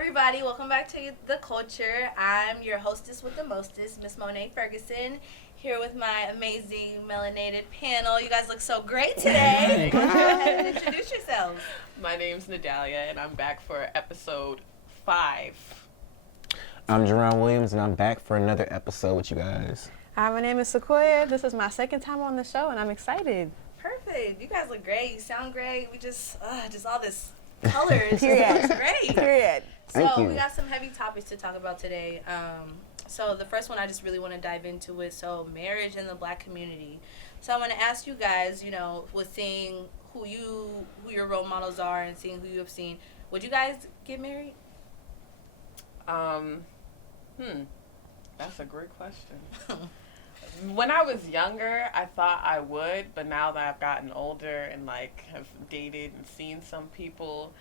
everybody. Welcome back to The Culture. I'm your hostess with the mostest, Miss Monae Ferguson, here with my amazing melanated panel. You guys look so great today. Go ahead and introduce yourselves. My name's Nadilyah, and I'm back for episode 5. I'm Jarron Williams, and I'm back for another episode with you guys. Hi, my name is Sequoia. This is my second time on the show, and I'm excited. Perfect. You guys look great. You sound great. We just all this colors. Period. It's great. Period. Thank So you. we got some heavy topics to talk about today. So the first one I just really want to dive into is marriage in the Black community. So I want to ask you guys, with seeing who your role models are and seeing who you have seen, would you guys get married? That's a great question. When I was younger, I thought I would, but now that I've gotten older and have dated and seen some people,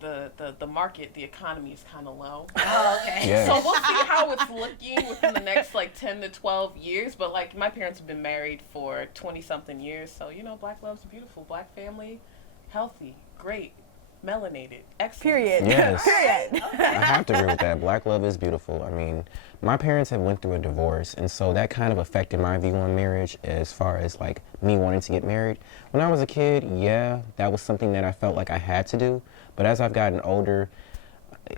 the market, the economy is kind of low. Oh, okay. Yeah. So we'll see how it's looking within the next 10 to 12 years. But my parents have been married for 20-something years, so Black love's beautiful. Black family, healthy, great, melanated, excellent. Period. Yes. Period. I have to agree with that. Black love is beautiful. I mean, my parents have went through a divorce, and so that kind of affected my view on marriage as far as me wanting to get married. When I was a kid, yeah, that was something that I felt like I had to do. But as I've gotten older,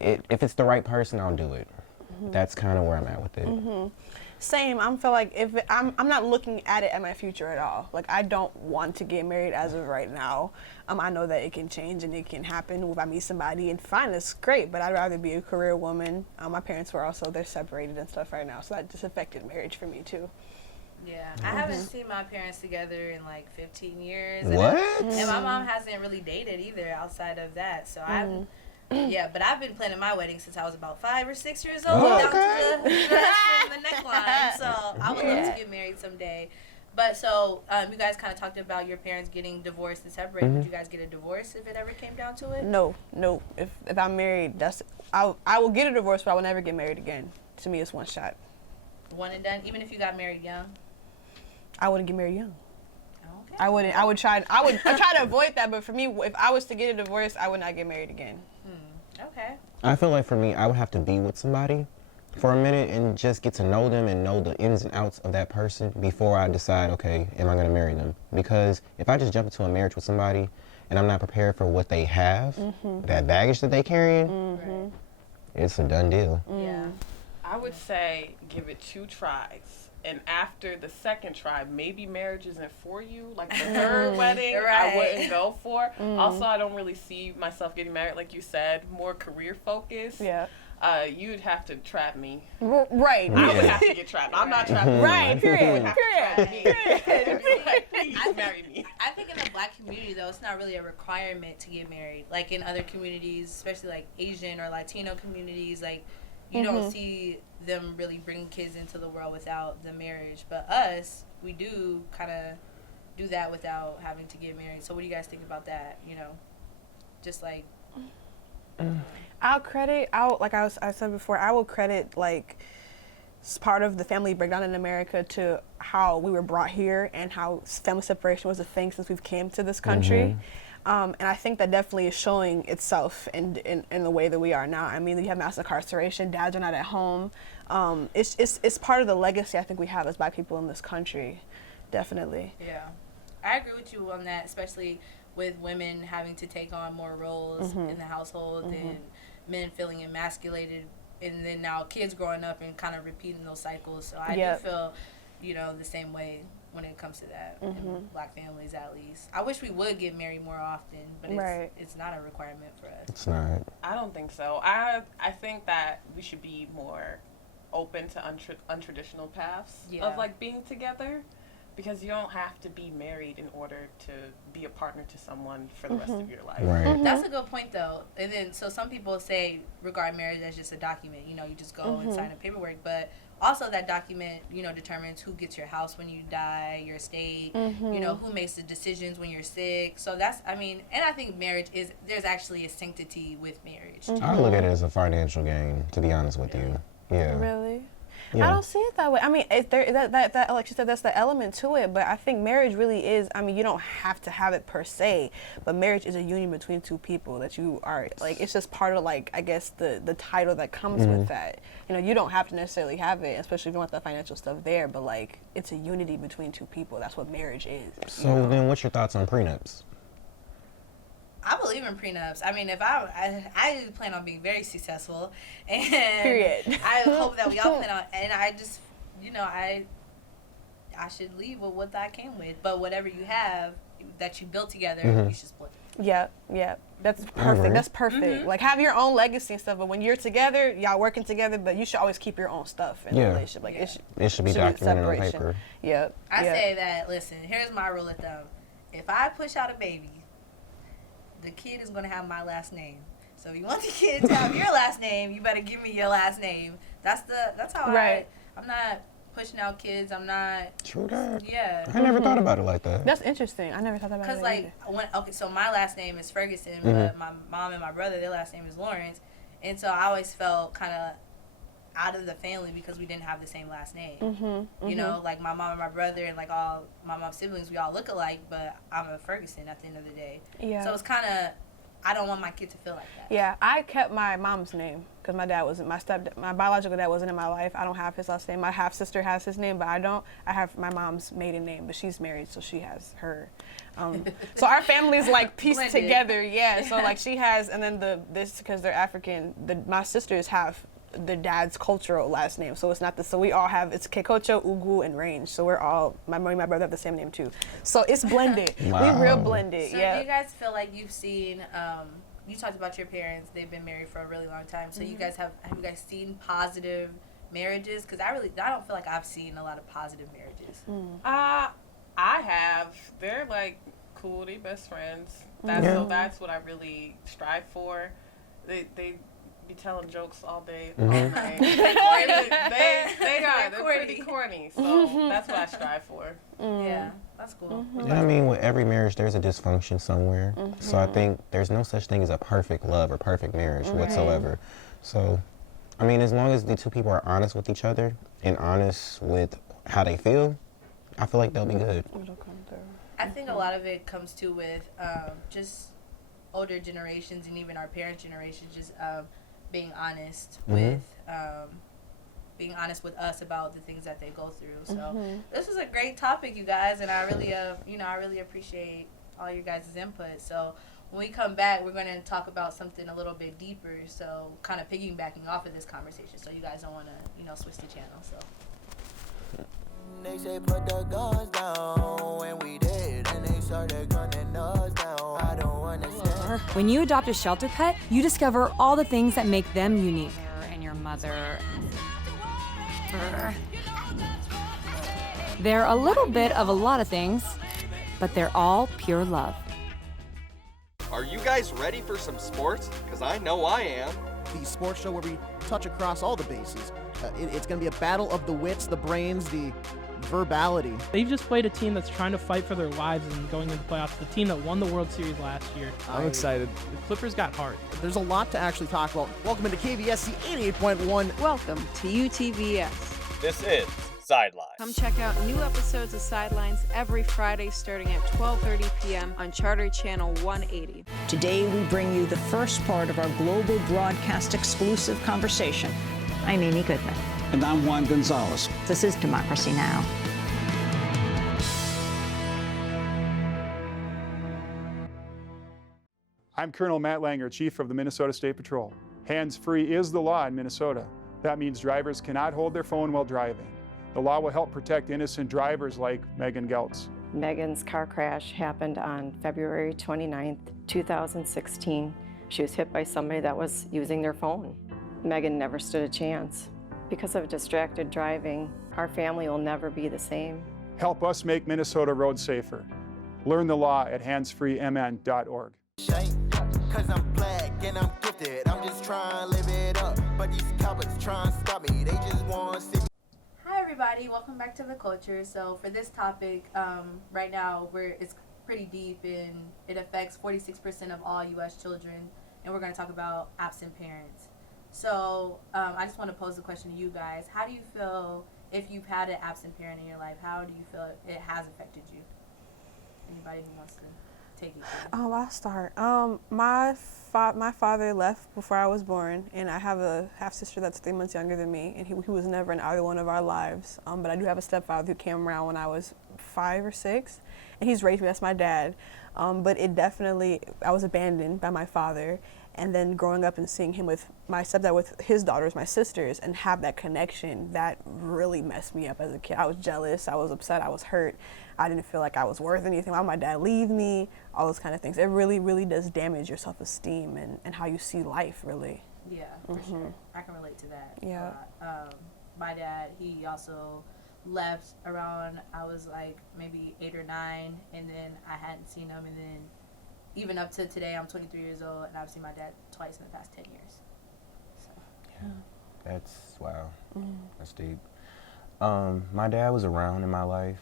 if it's the right person, I'll do it. Mm-hmm. That's kind of where I'm at with it. Mm-hmm. Same. I feel like I'm not looking at it at my future at all. I don't want to get married as of right now. I know that it can change and it can happen if I meet somebody, and fine, it's great. But I'd rather be a career woman. My parents they're separated and stuff right now, so that just affected marriage for me too. Yeah, I haven't seen my parents together in 15 years. What? And my mom hasn't really dated either outside of that. So but I've been planning my wedding since I was about 5 or 6 years old, down to the neckline. So I would love to get married someday. But you guys kind of talked about your parents getting divorced and separated. Mm-hmm. Would you guys get a divorce if it ever came down to it? No. If I'm married, I will get a divorce, but I will never get married again. To me, it's one shot. One and done. Even if you got married young. I wouldn't get married young. Okay. I wouldn't. I would try to avoid that. But for me, if I was to get a divorce, I would not get married again. Okay. I feel like for me, I would have to be with somebody for a minute and just get to know them and know the ins and outs of that person before I decide, okay, am I going to marry them? Because if I just jump into a marriage with somebody and I'm not prepared for what they have, that baggage that they carrying, it's a done deal. Yeah. I would say give it 2 tries. And after the second try, maybe marriage isn't for you. The third wedding, Right. I wouldn't go for. Also, I don't really see myself getting married, like you said, more career focused. Yeah. You'd have to trap me. Right. I would have to get trapped. I'm not trapping. Right. You Period. would have to trap me. And be like, please marry me. I think in the Black community, though, it's not really a requirement to get married. Like in other communities, especially Asian or Latino communities, you don't see them really bringing kids into the world without the marriage. But us, we do kind of do that without having to get married. So what do you guys think about that? Just I said before, I will credit part of the family breakdown in America to how we were brought here and how family separation was a thing since we've came to this country. And I think that definitely is showing itself in the way that we are now. I mean, you have mass incarceration, dads are not at home. It's part of the legacy I think we have as Black people in this country, definitely. Yeah. I agree with you on that, especially with women having to take on more roles in the household and men feeling emasculated, and then now kids growing up and kind of repeating those cycles. So I do feel, the same way when it comes to that in Black families, at least. I wish we would get married more often, but it's not a requirement for us. It's not. I don't think so. I think that we should be more open to untraditional paths of being together, because you don't have to be married in order to be a partner to someone for the rest of your life. Right. That's a good point, though. And then so some people regard marriage as just a document. You just go and sign a paperwork, but also that document, determines who gets your house when you die, your estate, who makes the decisions when you're sick. So and I think there's actually a sanctity with marriage. I look at it as a financial gain, to be honest with you. Yeah. Really? Yeah. I don't see it that way. I mean, that like you said, that's the element to it. But I think marriage really is. I mean, you don't have to have it per se, but marriage is a union between two people that you are like. It's just part of like I guess the title that comes with that. You know, you don't have to necessarily have it, especially if you want the financial stuff there. But like, it's a unity between two people. That's what marriage is. So then, what's your thoughts on prenups? I believe in prenups. I mean, if I plan on being very successful, and Period. I hope that we all plan on, and I just, you know, I should leave with what I came with. But whatever you have that you built together, you should split it. Yeah, that's perfect. Right. That's perfect. Like have your own legacy and stuff. But when you're together, y'all working together. But you should always keep your own stuff in a relationship. Like it should be documented on separation. paper. Yeah. I say that. Listen, here's my rule of thumb: if I push out a baby, the kid is going to have my last name. So if you want the kid to have your last name, you better give me your last name. That's how I'm not pushing out kids. I'm not. True that. Yeah. I never thought about it like that. That's interesting. I never thought about it. Because like so my last name is Ferguson, but my mom and my brother, their last name is Lawrence, and so I always felt kind of out of the family because we didn't have the same last name. You know, like my mom and my brother and like all my mom's siblings, we all look alike, but I'm a Ferguson at the end of the day. Yeah. So it's kind of, I don't want my kid to feel like that. Yeah, I kept my mom's name because my dad wasn't, my biological dad wasn't in my life. I don't have his last name. My half sister has his name, but I don't. I have my mom's maiden name, but she's married, so she has her. So our family's like pieced together. Yeah. So like she has, and then this because they're African. My sisters have the dad's cultural last name, so it's not the. So we all have it's Kekocho, Ugu, and Range. So we're all my mom and my brother have the same name too. So it's blended. Wow. We real blended. So yeah. do you guys feel like you've seen? You talked about your parents; they've been married for a really long time. So you guys have you guys seen positive marriages? Because I don't feel like I've seen a lot of positive marriages. I have. They're like cool. They best friends. So that's what I really strive for. They be telling jokes all day, all night. They're pretty corny. So that's what I strive for. Yeah, that's cool. Yeah, I mean, with every marriage, there's a dysfunction somewhere. So I think there's no such thing as a perfect love or perfect marriage whatsoever. So, I mean, as long as the two people are honest with each other and honest with how they feel, I feel like they'll be good. I think a lot of it comes to with just older generations and even our parents' generation just being honest with us about the things that they go through. So this was a great topic, you guys, and I really I really appreciate all you guys' input. So when we come back, we're going to talk about something a little bit deeper, so kind of piggybacking off of this conversation, so you guys don't want to switch the channel. So they say put the guns down when we did, and they started gunning us down. I don't understand. When you adopt a shelter pet, you discover all the things that make them unique. And your mother. They're a little bit of a lot of things, but they're all pure love. Are you guys ready for some sports? Because I know I am. The sports show where we touch across all the bases. It's going to be a battle of the wits, the brains, the verbality. They've just played a team that's trying to fight for their lives and going into the playoffs. The team that won the World Series last year. I'm excited. The Clippers got heart. There's a lot to actually talk about. Welcome into KVSC 88.1. Welcome to UTVS. This is Sideline. Come check out new episodes of Sidelines every Friday starting at 12:30 p.m. on Charter Channel 180. Today we bring you the first part of our global broadcast exclusive conversation. I'm Amy Goodman. And I'm Juan Gonzalez. This is Democracy Now! I'm Colonel Matt Langer, Chief of the Minnesota State Patrol. Hands-free is the law in Minnesota. That means drivers cannot hold their phone while driving. The law will help protect innocent drivers like Megan Geltz. Megan's car crash happened on February 29th, 2016. She was hit by somebody that was using their phone. Megan never stood a chance. Because of distracted driving, our family will never be the same. Help us make Minnesota roads safer. Learn the law at handsfreemn.org. Cause I'm black and I'm gifted. I'm just trying to live it up. But these cowards trying to stop me. They just want to see me. Hi everybody, welcome back to The Culture. So for this topic, right now it's pretty deep and it affects 46% of all U.S. children, and we're going to talk about absent parents. So I just want to pose the question to you guys. How do you feel if you've had an absent parent in your life? How do you feel it has affected you? Anybody who wants to take it? I'll start. My father left before I was born, and I have a half sister that's 3 months younger than me, and he was never in either one of our lives. But I do have a stepfather who came around when I was 5 or 6, and he's raised me. That's my dad. But it definitely, I was abandoned by my father, and then growing up and seeing him with my stepdad with his daughters, my sisters, and have that connection, that really messed me up as a kid. I was jealous, I was upset, I was hurt. I didn't feel like I was worth anything. Why would my dad leave me? All those kind of things. It really, really does damage your self-esteem and how you see life, really. Yeah, for sure. I can relate to that. Yeah. My dad, he also left around, I was like maybe 8 or 9, and then I hadn't seen him, and then even up to today, I'm 23 years old, and I've seen my dad twice in the past 10 years. So. Yeah. That's, wow. That's deep. My dad was around in my life.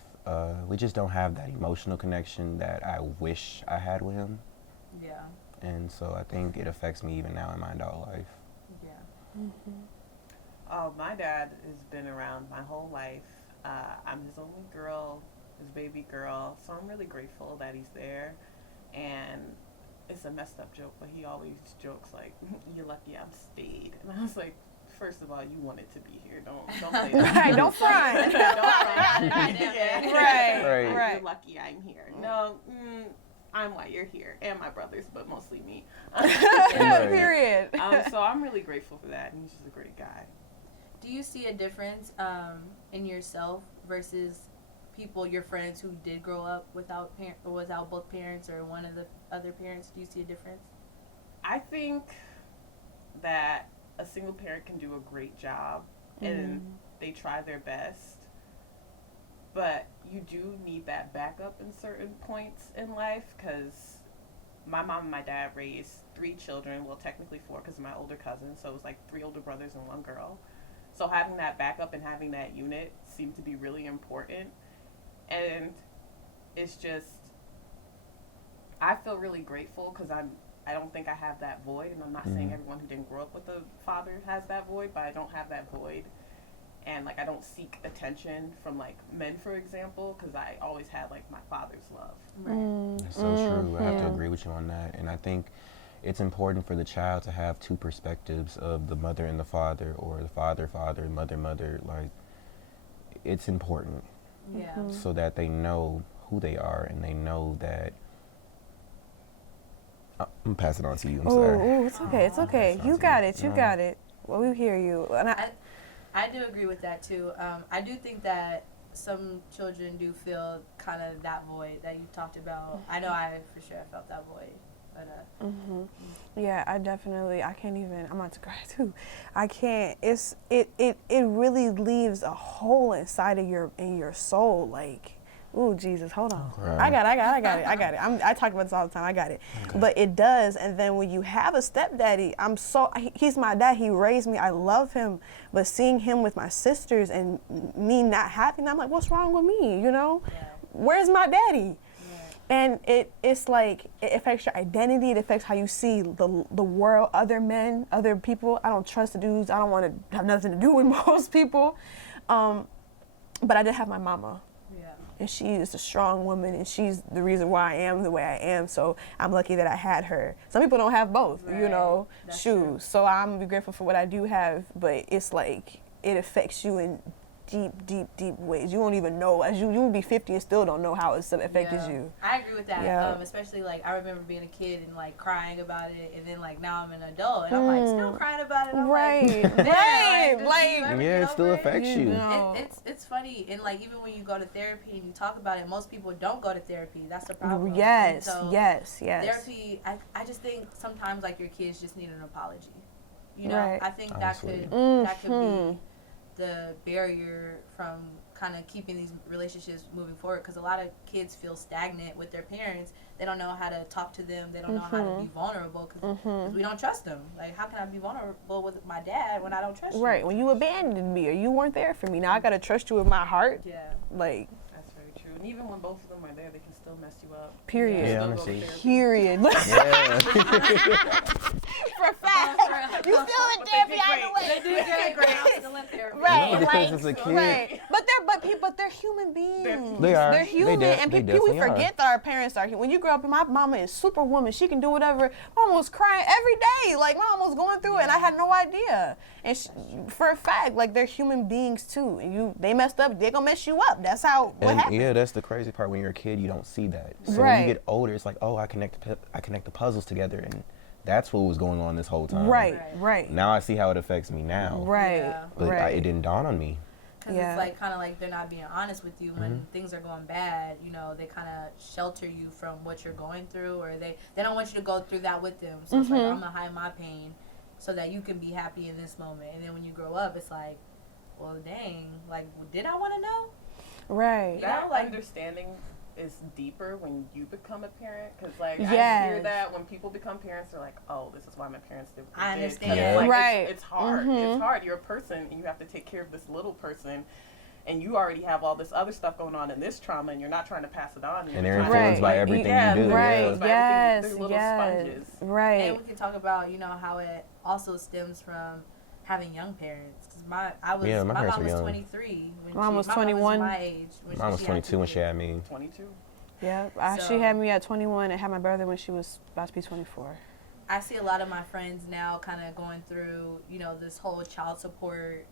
We just don't have that emotional connection that I wish I had with him. Yeah. And so I think it affects me even now in my adult life. Yeah. Oh, my dad has been around my whole life. I'm his only girl, his baby girl, so I'm really grateful that he's there. And it's a messed up joke, but he always jokes like, "You're lucky I'm stayed." And I was like, first of all, you wanted to be here. Don't play that. Right, don't front. Right. You're lucky I'm here. No, I'm why you're here, and my brothers, but mostly me. Period. So I'm really grateful for that, and he's just a great guy. Do you see a difference in yourself versus people, your friends who did grow up without both parents or one of the other parents? Do you see a difference? I think that a single parent can do a great job and they try their best, but you do need that backup in certain points in life, because my mom and my dad raised 3 children, well technically 4 because of my older cousin, so it was like 3 older brothers and 1 girl. So having that backup and having that unit seemed to be really important, and it's just, I feel really grateful because I don't think I have that void, and I'm not saying everyone who didn't grow up with a father has that void, but I don't have that void. And like, I don't seek attention from like men, for example, because I always had like my father's love. Right. That's so true. I have to agree with you on that. And I think it's important for the child to have 2 perspectives of the mother and the father, or the father, mother. Like, it's important. Yeah. So that they know who they are, and they know that. I'm passing it on to you. I'm sorry. Oh, it's okay. It's okay. You got it. You got it. Well, we hear you. And I do agree with that too. I do think that some children do feel kind of that void that you talked about. I know I for sure felt that void. But, yeah, I can't even, I'm about to cry too. I can't, it really leaves a hole inside of your soul, like, ooh, Jesus, hold on. Right. I got it. I talk about this all the time, I got it. Okay. But it does, and then when you have a stepdaddy, he's my dad, he raised me, I love him, but seeing him with my sisters and me not having that, I'm like, what's wrong with me, you know? Yeah. Where's my daddy? And it's like, it affects your identity. It affects how you see the world, other men, other people. I don't trust the dudes. I don't want to have nothing to do with most people. But I did have my mama. Yeah. And she is a strong woman, and she's the reason why I am the way I am. So I'm lucky that I had her. Some people don't have both, you know, shoes. True. So I'm grateful for what I do have, but it's like, it affects you in deep ways. You won't even know. As you will be 50 and still don't know how it's affected you. I agree with that. Especially like, I remember being a kid and like crying about it, and then like now I'm an adult and I'm like still crying about it. And I'm it still affects you. It's funny, and like even when you go to therapy and you talk about it, most people don't go to therapy. That's the problem. Yes. Therapy. I just think sometimes like your kids just need an apology. You know, I think that could be the barrier from kind of keeping these relationships moving forward, because a lot of kids feel stagnant with their parents. They don't know how to talk to them. They don't know how to be vulnerable because we don't trust them. Like, how can I be vulnerable with my dad when I don't trust you? Right, when you abandoned me or you weren't there for me. Now I got to trust you with my heart. Yeah. Like, that's very true. and even when both of them are there, they can still mess you up. Period. Yeah, honestly. Period. Yeah. For a fact. You still in therapy either way. They do great. Right, because it's a kid. Right. But they're human beings. They are. They're human, and they people definitely forget that our parents are human. When you grow up, my mama is superwoman. She can do whatever. My mama was crying every day. Like, my mama was going through it, and I had no idea. And for a fact, like, they're human beings too. And they messed up, they're gonna mess you up. That's how what happens. Yeah, that's the crazy part. When you're a kid, you don't see that. So Right. when you get older, it's like, oh, I connect the puzzles together, and that's what was going on this whole time. Right. Now I see how it affects me now. Right. Yeah. But it didn't dawn on me. Because it's like kind of like they're not being honest with you when things are going bad. You know, they kind of shelter you from what you're going through, or they don't want you to go through that with them. So it's like, I'm gonna hide my pain so that you can be happy in this moment. And then when you grow up, it's like, well, dang, like, did I want to know? Right. That understanding is deeper when you become a parent, because like I hear that when people become parents, they're like, oh, this is why my parents did what they I did. understand. Yeah. Like, Right. it's hard. It's hard. You're a person, and you have to take care of this little person, and you already have all this other stuff going on in this trauma, and you're not trying to pass it on. And they're influenced by everything you do. Right. They're little sponges. Right. And we can talk about, you know, how it also stems from having young parents. Cause my parents mom were was young. 23. Mom was my 21. Mom was my age. Mine was 22 when she had me. 22. Yeah, she had me at 21 and had my brother when she was about to be 24. I see a lot of my friends now kind of going through, you know, this whole child support,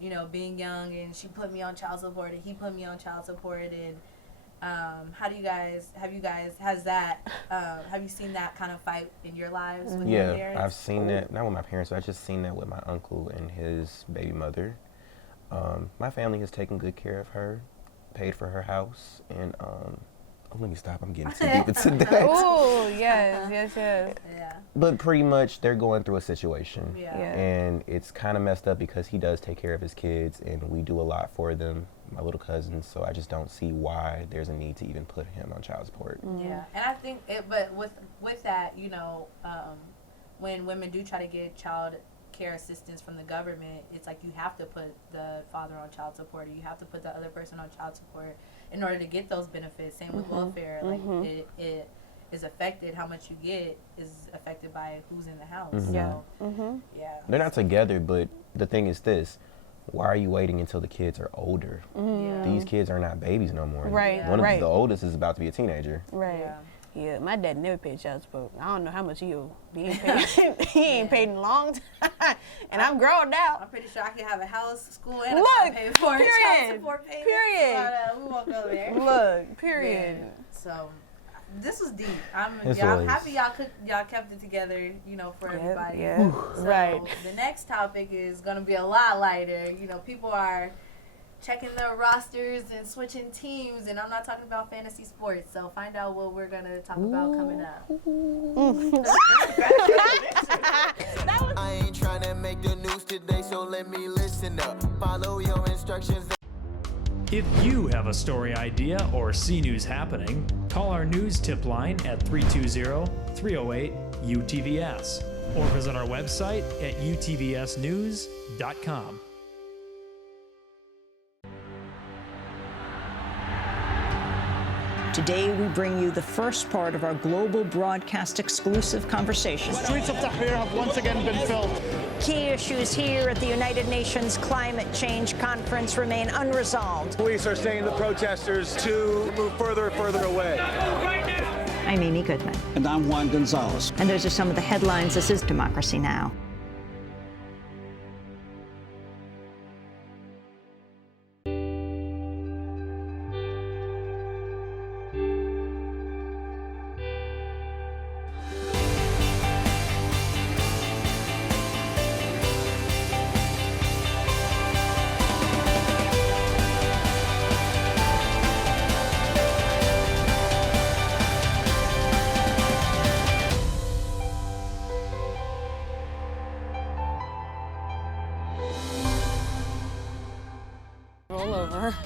you know, being young, and she put me on child support and he put me on child support. And have you seen that kind of fight in your lives with your parents? Yeah, I've seen that, not with my parents, but I've just seen that with my uncle and his baby mother. My family has taken good care of her, paid for her house, and let me stop, I'm getting too deep into that. Oh, yes. Yeah. But pretty much they're going through a situation. Yeah. And it's kind of messed up because he does take care of his kids and we do a lot for them, my little cousins, so I just don't see why there's a need to even put him on child support. Yeah, and I think but with that, you know, when women do try to get child care assistance from the government, it's like you have to put the father on child support, or you have to put the other person on child support in order to get those benefits. Same with welfare. Like it is affected, how much you get is affected by who's in the house. So yeah, They're not together, but the thing is this: why are you waiting until the kids are older? These kids are not babies no more. Right. One of the oldest is about to be a teenager. Right. Yeah, my dad never paid child support. I don't know how much he owed. He ain't paid, he ain't paid in a long time. And I'm grown now. I'm pretty sure I could have a house, school, and a car paid for. Child support paid. Period. We won't go there. Look, period. Yeah. So this was deep. I'm This happy y'all kept it together, you know, for everybody. Yeah. So Right. the next topic is gonna be a lot lighter. You know, people are checking their rosters and switching teams, and I'm not talking about fantasy sports. So find out what we're gonna talk about coming up. I ain't trying to make the news today, so let me listen up. Follow your instructions. If you have a story idea or see news happening, call our news tip line at 320-308-UTVS or visit our website at utvsnews.com. Today, we bring you the first part of our global broadcast exclusive conversation. The streets of Tahrir have once again been filled. Key issues here at the United Nations Climate Change Conference remain unresolved. Police are saying the protesters to move further and further away. I'm Amy Goodman. And I'm Juan Gonzalez. And those are some of the headlines. This is Democracy Now!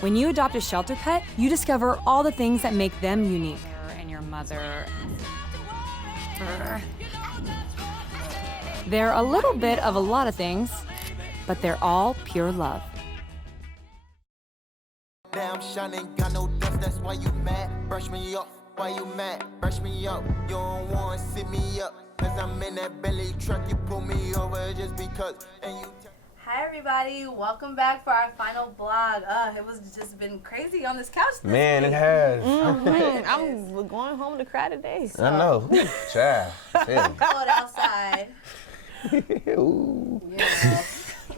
When you adopt a shelter pet, you discover all the things that make them unique. And your mother. They're a little bit of a lot of things, but they're all pure love. Damn, shining, got no dust that's why you mad. Brush me up, why you mad? Brush me up, you don't want to sit me up. Cause I'm in that Bentley truck, you pull me over just because. And you. Hi everybody, welcome back for our final blog. It was just been crazy on this couch this Man, week. it has. I'm going home to cry today. I know. Child. Cold outside. Ooh. Yeah.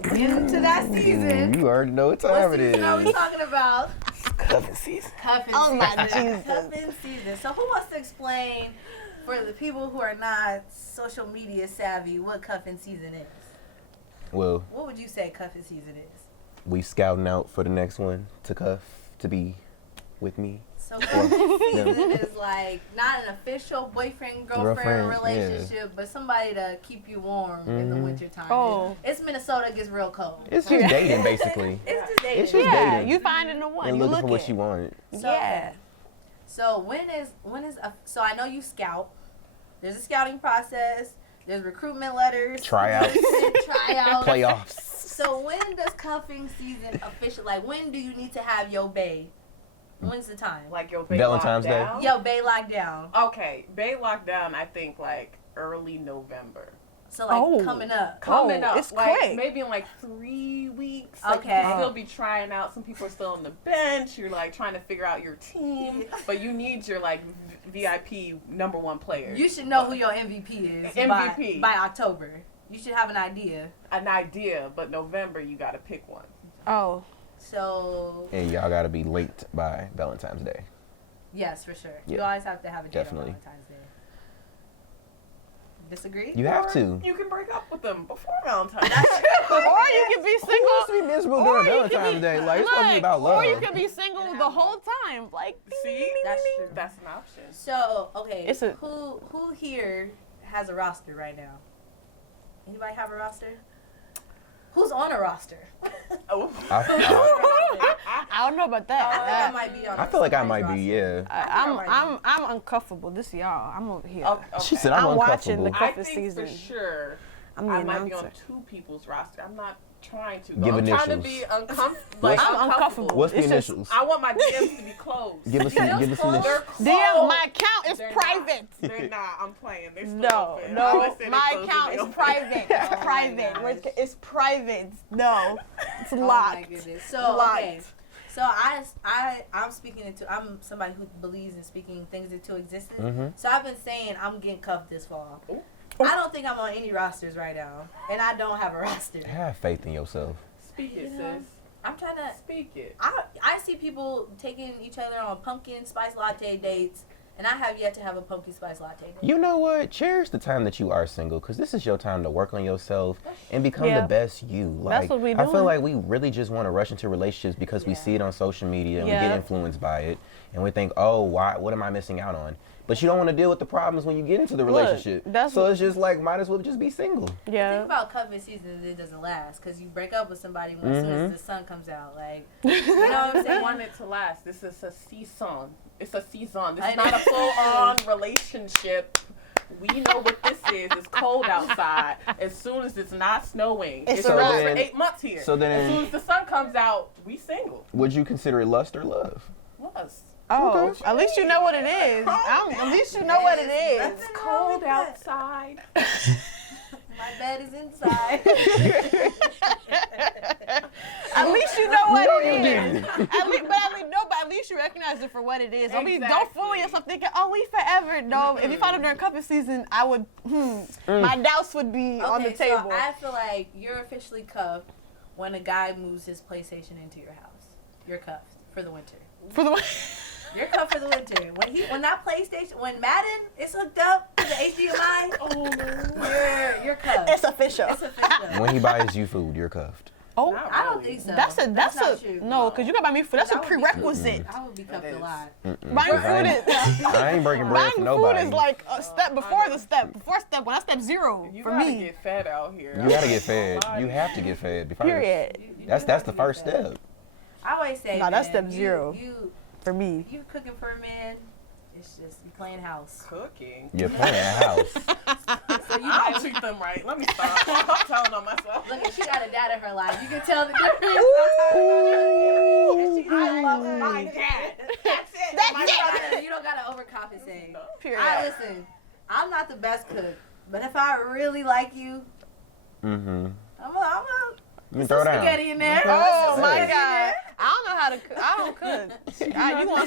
Getting to that season. You already know what time What it season are we is. talking about? Cuffing season. Cuffing Oh season. my Jesus. Cuffing season. So who wants to explain for the people who are not social media savvy what cuffing season is? Well, What would you say cuffing season is? we scouting out for the next one to cuff, to be with me. So cuffing season is like not an official boyfriend-girlfriend Girlfriend, relationship, but somebody to keep you warm in the wintertime. Oh. It's Minnesota, it gets real cold. It's just dating, basically. It's just dating. It's just Yeah, dating. you finding the one. And You looking for what looking. you want. So, Yeah. So so I know you scout. There's a scouting process. There's recruitment letters. Tryouts. Tryouts. Playoffs. So when does cuffing season official? Like when do you need to have your bae? When's the time? Like your bae Valentine's Day. lockdown? Yo, bae lockdown. Okay, bae lockdown. I think like early November. So like coming up. Coming up, it's like quick. maybe in like 3 weeks. Like, Okay. you still be trying out. Some people are still on the bench. You're like trying to figure out your team, but you need your like VIP #1 player. You should know who your MVP is. MVP. by October. You should have an idea. An idea, but November you got to pick one. Oh. So And y'all gotta be late by Valentine's Day. yes, for sure. Yeah. You always have to have a date Definitely. on Valentine's Day. Disagree? You have Or to. You can break up with them before Valentine's. Or you can be Who single. wants to be miserable Or during you can Valentine's be- Day? Like, it's supposed to be about love. Or you can be single the whole time. Like, See, That's true. that's an option. So, okay, It's a- who here has a roster right now? Anybody have a roster? Who's on a roster? Oh. I don't know about that. I might be on. I feel like I somebody's might be, roster. yeah. I'm uncuffable. This y'all. I'm over here. Okay. She said I'm watching the uncomfortable. I cuffing think season. for sure I'm the I might be on announcer. 2 people's roster. I'm not trying to. Give I'm trying to initials. be uncomfortable. Like, I'm uncomfortable. What's the It's just- initials? I want my DMs to be closed. Give us some. Give us some. They're initials. closed. DM, my account is They're private. Not. They're not. I'm playing. They're still No, open. I no, always say they my close account and they is open. private. It's Oh my private. gosh. It's private. No, it's Oh my locked. goodness. So Locked. okay. So I'm speaking into. I'm somebody who believes in speaking things into existence. Mhm. So I've been saying I'm getting cuffed this fall. I don't think I'm on any rosters right now, and I don't have a roster. Have faith in yourself. Speak it, You know, sis. I'm trying to. Speak it. I see people taking each other on pumpkin spice latte dates, and I have yet to have a pumpkin spice latte date. You know what? Cherish the time that you are single, because this is your time to work on yourself and become Yeah. the best you. Like, what we I feel doing. like we really just want to rush into relationships because we see it on social media and we Yeah. get influenced by it, and we think, oh, why? What am I missing out on? But you don't want to deal with the problems when you get into the Look, relationship. that's So what- it's just like, might as well just be single. The thing Yeah. about cuffing season is it doesn't last because you break up with somebody as soon Mm-hmm. as the sun comes out. Like, you know what I'm They saying? want it to last. This is a season. It's a season. This I is not know. a full-on relationship. We know what this is. It's cold outside. As soon as it's not snowing, It's it's a been wrap. for 8 months here. So then- as soon as the sun comes out, we single. Would you consider it lust or love? Lust. Oh, at least you know what it is. At least you know what it is. Nothing It's wrong cold with that. outside. My bed is inside. At least you know what No, it you is. didn't. At least you recognize it for what it is. Don't fool yourself thinking, oh, we forever. No, if you found it during cuffing season, I would. My doubts would be on the table. So I feel like you're officially cuffed when a guy moves his PlayStation into your house. You're cuffed for the winter. For the You're cuffed for the winter. When that PlayStation, when Madden is hooked up to the HDMI, you're cuffed. It's official. It's official. When he buys you food, you're cuffed. Oh, Not I don't really. think so. that's a not true. no, because you got to buy me food. That's a That would be- prerequisite. I would be cuffed It a is. lot. Buying food is I ain't breaking bread for buying nobody. food is like a step before the step. Before step one, that's step 0 You for gotta me. get fed out here. You gotta get fed. You have to get fed. First. Period. That's the first step. I always say, Nah, that's man, step 0 You for me. cooking for a man. It's just you playing house. Cooking. You're playing at house. So you I might treat them right. Let me stop. I'm telling on myself. look. She got a dad in her life. You can tell the difference. I love my dad. That's You don't gotta overcompensate. Period. Listen, I'm not the best cook, but if I really like you, I'm a throw down. spaghetti in there. Oh my God! I don't know how to cook. I don't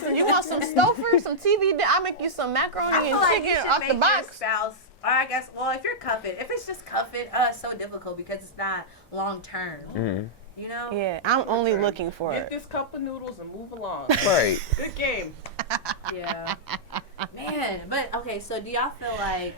cook. You want some Stouffer, some TV? I'll make you some macaroni and chicken off the box. Spouse, or I guess, well, if you're cuffing, if it's just cuffing, it's so difficult because it's not long term. You know? Yeah, I'm only looking for Get it. this cup of noodles and move along. Right. Good game. Yeah. Man, but okay, so do y'all feel like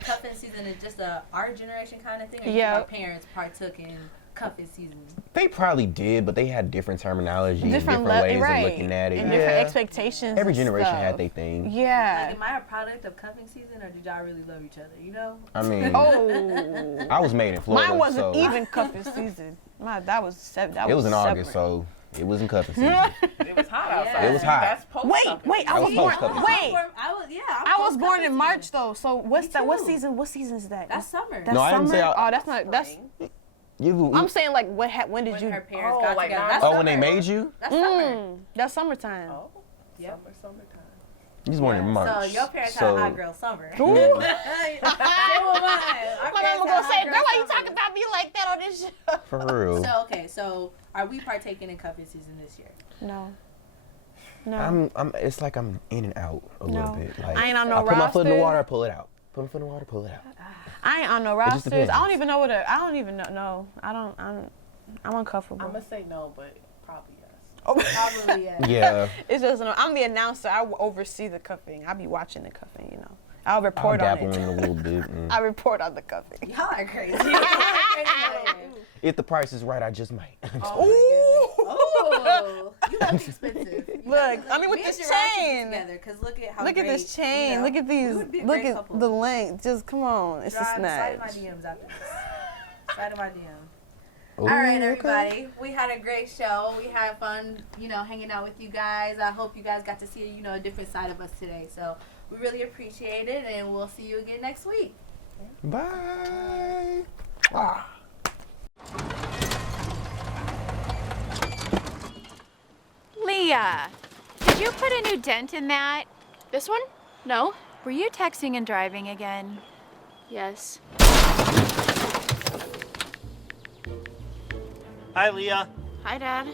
cuffing season is just our generation kind of thing? Or do you think our parents partook in cuffing season? They probably did, but they had different terminology, different ways of looking at it. And different expectations. Every generation stuff. had their thing. Yeah. Like, am I a product of cuffing season, or did y'all really love each other? You know? I mean, oh, I was made in Florida. Mine wasn't so even cuffing season. That was it was in August, so it wasn't cuffing season. It was hot outside. It was hot. That's post Wait, I was born. Wait, I was born in March though. So what's that? What season? What season is that? That's summer. That's No, I didn't summer. say Oh, that's not. That's. I'm saying like when did you? Her parents got together. That's Oh, summer. when they made you? That's summer. That's summertime. Oh, yep. Summertime. You was born in March. So your parents had a hot girl summer. Ooh. My mama gonna say, girl, why you talking about me like that on this show? For real. So are we partaking in cuffing season this year? No. No. It's like I'm in and out a little bit. Like, I ain't on no I put my foot in the roster. water, pull it out. Put my foot in the water, pull it out. I ain't on no It just rosters. depends. I don't even know what I don't even know. No, I'm uncomfortable. I'm gonna say no, but probably yes. Probably yes. Yeah. It's just I'm the announcer. I will oversee the cuffing. I'll be watching the cuffing. You know, I'll report I'll on dabble it. in a little bit. I report on the cuffing. Y'all are crazy. If the price is right, I just might. Oh, you look expensive. Look, I mean with this chain. Because look at how Look at great, this chain. you know, Look at these. we would be a Look great at couple. the length. Just come on. It's a Slide snatch. in my DMs after this. Slide in my DM. Ooh, All right, okay. everybody. We had a great show. We had fun, hanging out with you guys. I hope you guys got to see, a different side of us today. So we really appreciate it, and we'll see you again next week. Bye. Leah, did you put a new dent in that? This one? No. Were you texting and driving again? Yes. Hi, Leah. Hi, Dad.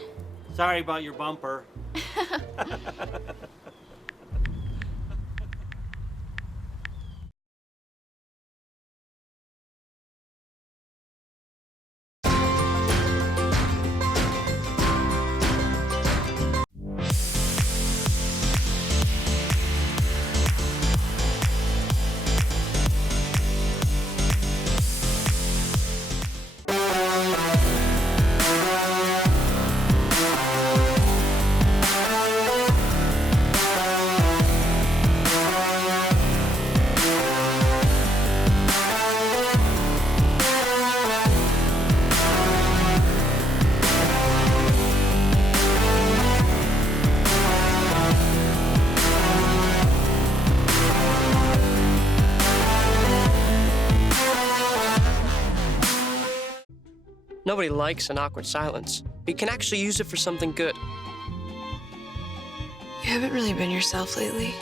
Sorry about your bumper. Nobody likes an awkward silence, but you can actually use it for something good. You haven't really been yourself lately.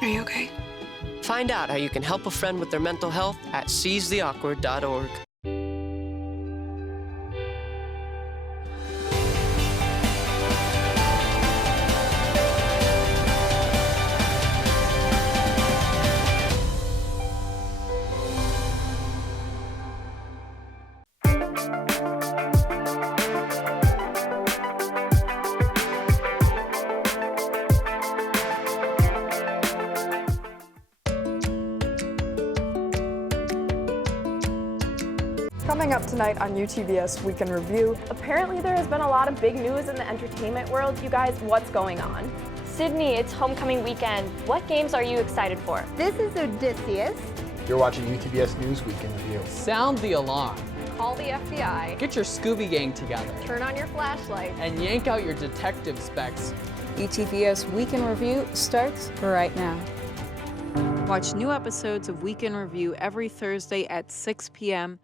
Are you okay? Find out how you can help a friend with their mental health at seizetheawkward.org. Coming up tonight on UTVS Week in Review. Apparently there has been a lot of big news in the entertainment world. You guys, what's going on? Sydney, it's homecoming weekend. What games are you excited for? This is Odysseus. You're watching UTVS News Week in Review. Sound the alarm. Call the FBI. Get your Scooby Gang together. Turn on your flashlight. And yank out your detective specs. UTVS Week in Review starts right now. Watch new episodes of Week in Review every Thursday at 6 p.m.